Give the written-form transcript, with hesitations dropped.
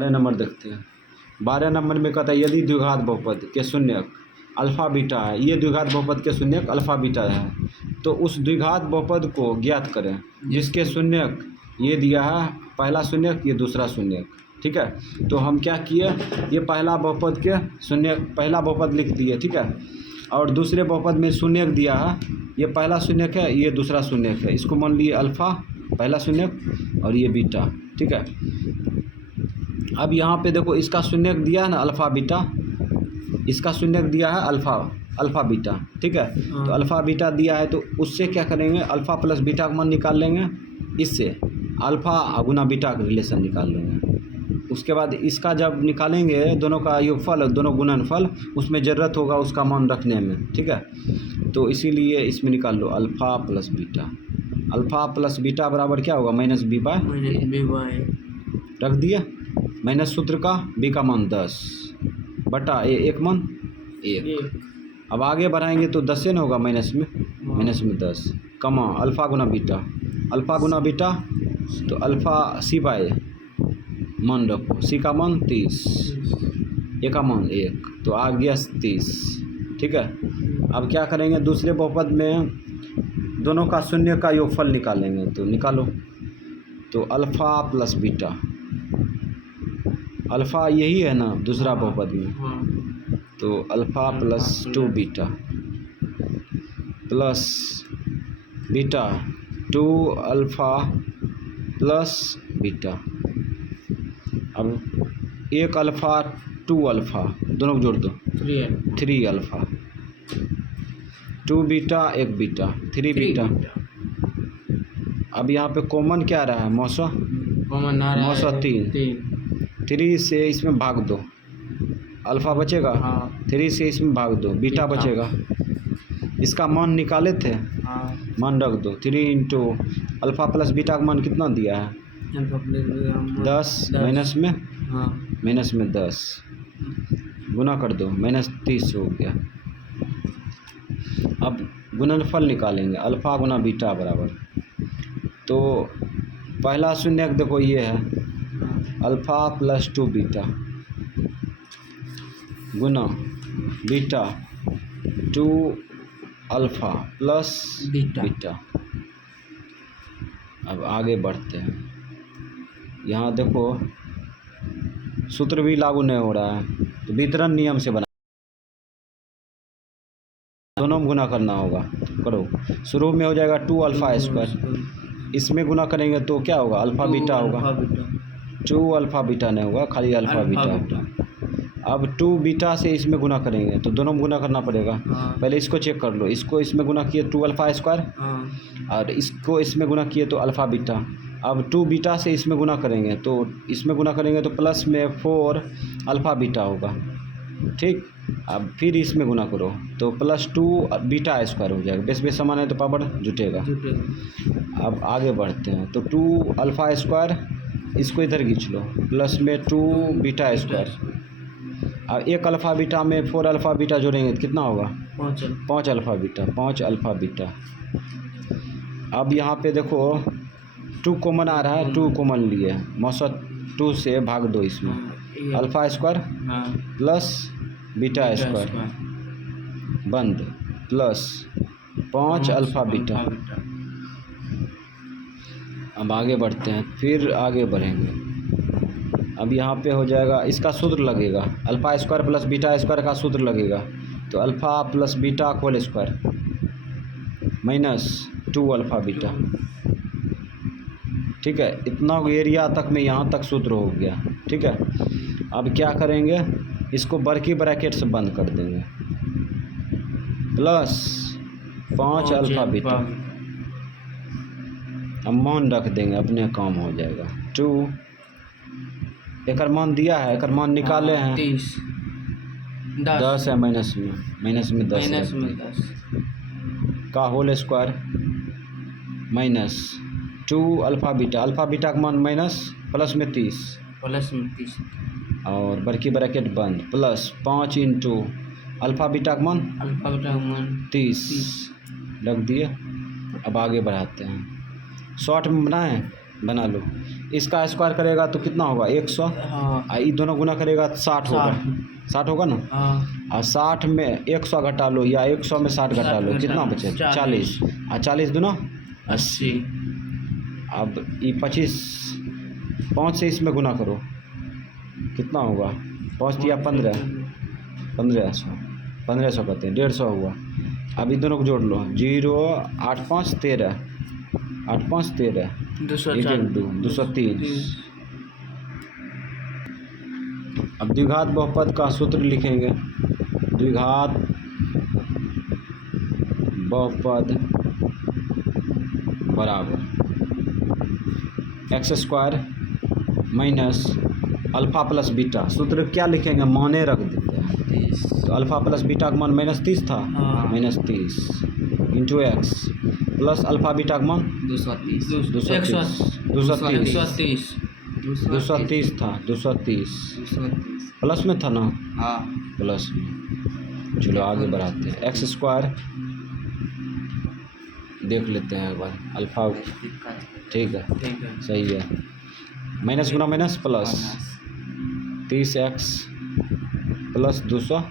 12 number देखते हैं। 12 number में कहता है यदि द्विघात बहुपद के शून्यक अल्फ़ा बीटा है, ये द्विघात बहुपद के शून्यक अल्फ़ा बीटा है, तो उस द्विघात बहुपद को ज्ञात करें जिसके शून्यक ये दिया है, पहला शून्यक ये दूसरा शून्यक। ठीक है, तो हम क्या किए, ये पहला बहुपद के शून्यक, पहला बहुपद लिख दिए। ठीक है, और दूसरे बहुपद में शून्यक दिया है, ये पहला शून्यक है, ये दूसरा शून्यक है, इसको मान लिए अल्फ़ा पहला शून्यक और ये बीटा। ठीक है, अब यहाँ पे देखो इसका शून्यक दिया है ना अल्फ़ा बीटा, इसका शून्यक दिया है अल्फ़ा बीटा। ठीक है, तो अल्फ़ा बीटा दिया है तो उससे क्या करेंगे, अल्फ़ा प्लस बीटा का मान निकाल लेंगे, इससे अल्फ़ा गुना बीटा का रिलेशन निकाल लेंगे। उसके बाद इसका जब निकालेंगे दोनों का योगफल दोनों गुणनफल, उसमें ज़रूरत होगा उसका मान रखने में। ठीक है, तो इसीलिए इसमें निकाल लो alpha plus beta. Alpha plus beta बराबर क्या होगा, माइनस बी बाय रख दिया, माइनस सूत्र का बी का मान 10 बटा ए एक मान 1। अब आगे बढ़ाएंगे तो 10 से ना होगा, माइनस में 10 कमा अल्फ़ा गुना बीटा, तो अल्फ़ा सी बाय मान रखो, सी का मान 30, ए का मान 1, तो आ गया 30। ठीक है, अब क्या करेंगे, दूसरे बहुपद में दोनों का शून्य का योगफल निकालेंगे, तो निकालो, तो अल्फ़ा प्लस बीटा, अल्फ़ा यही है ना दूसरा बहुपद में, तो alpha plus 2 beta plus beta 2 alpha plus beta. अब एक अल्फ़ा 2 अल्फ़ा दोनों को जोड़ दो, 3 अल्फ़ा 2 बीटा 1 बीटा 3 बीटा। अब यहाँ पे कॉमन क्या रहा है, मौसा 3 से इसमें भाग दो, अल्फ़ा बचेगा, 3 से इसमें भाग दो, बीटा बचेगा। इसका मान निकाले थे, मान रख दो, 3 इंटू अल्फ़ा प्लस बीटा का मान कितना दिया है, 10 माइनस में 10 गुना कर दो, -30 हो गया। अब गुणनफल निकालेंगे, अल्फ़ा गुना बीटा बराबर, तो पहला शून्यक देखो ये है अल्फ़ा प्लस 2 बीटा गुना बीटा 2 अल्फ़ा प्लस बीटा। अब आगे बढ़ते हैं, यहाँ देखो सूत्र भी लागू नहीं हो रहा है, तो वितरण नियम से बना, दोनों में गुना करना होगा, करो। शुरू में हो जाएगा 2 अल्फ़ा स्क्वायर, इसमें गुना करेंगे तो क्या होगा, अल्फ़ा बीटा होगा, 2 अल्फ़ा बीटा नहीं होगा, खाली अल्फ़ा बीटा। अब 2 बीटा से इसमें गुना करेंगे तो दोनों में गुना करना पड़ेगा। पहले इसको चेक कर लो, इसको इसमें गुना किए 2 अल्फ़ा स्क्वायर, और इसको इसमें गुना किए तो अल्फ़ा बीटा। अब 2 बीटा से इसमें गुना करेंगे तो इसमें गुना करेंगे तो प्लस में 4 अल्फ़ा बीटा होगा। ठीक, अब फिर इसमें गुना करो तो प्लस 2 बीटा स्क्वायर हो जाएगा, बेस समान है तो पावर जुटेगा। अब आगे बढ़ते हैं, तो 2 अल्फ़ा स्क्वायर इसको इधर खींच लो, प्लस में 2 बीटा स्क्वायर, अब 1 अल्फ़ा बीटा में 4 अल्फ़ा बीटा जोड़ेंगे तो कितना होगा, 5 अल्फ़ा बीटा। अब यहाँ पे देखो 2 कॉमन आ रहा है, 2 कॉमन लिए, मौसत 2 से भाग दो, इसमें alpha square plus beta square बंद प्लस 5 अल्फ़ा बीटा। अब आगे बढ़ते हैं, फिर आगे बढ़ेंगे। अब यहाँ पे हो जाएगा, इसका सूत्र लगेगा alpha square plus beta square का सूत्र लगेगा, तो alpha plus beta whole square minus 2 alpha beta. ठीक है, इतना एरिया तक में यहाँ तक सूत्र हो गया। ठीक है, अब क्या करेंगे, इसको बड़की ब्रैकेट से बंद कर देंगे, प्लस 5 अल्फ़ा बीटा, अब मान रख देंगे, अपने काम हो जाएगा। 2 एक मान दिया है, एक मान निकाले हैं 10 है, माइनस में 10 का whole square minus 2 alpha beta का मान माइनस प्लस में 30 और बड़की ब्रैकेट बंद प्लस 5 इंटू अल्फ़ा बीटा का मान 30 रख दिए। अब आगे बढ़ाते हैं, शॉर्ट में बनाएं, बना लो। इसका स्क्वायर करेगा तो कितना होगा 100। हाँ ये दोनों गुना करेगा तो 60 होगा। 60 होगा ना। हाँ। और 60 में 100 घटा लो या 100 में 60 घटा लो, कितना बचे 40। और 40 दूना 80। अब ये 25 5 से इसमें गुना करो, कितना होगा 5 या 15 1500 कहते हैं 150 हुआ। अब इन दोनों को जोड़ लो 0 8 5 13 8 5 13 230। अब द्विघात बहुपद का सूत्र लिखेंगे। द्विघात बहुपद बराबर x square minus alpha plus beta. सूत्र क्या लिखेंगे, माने रख देते हैं। तो अल्फ़ा प्लस बीटा का मान -30 था, -30 into x plus alpha beta का मान 230 था, 230 प्लस में था ना। हाँ प्लस में। चलो आगे बढ़ाते हैं। एक्स स्क्वायर देख लेते हैं एक बार, अल्फ़ा ठीक है सही है। माइनस गुना माइनस प्लस 30x प्लस 230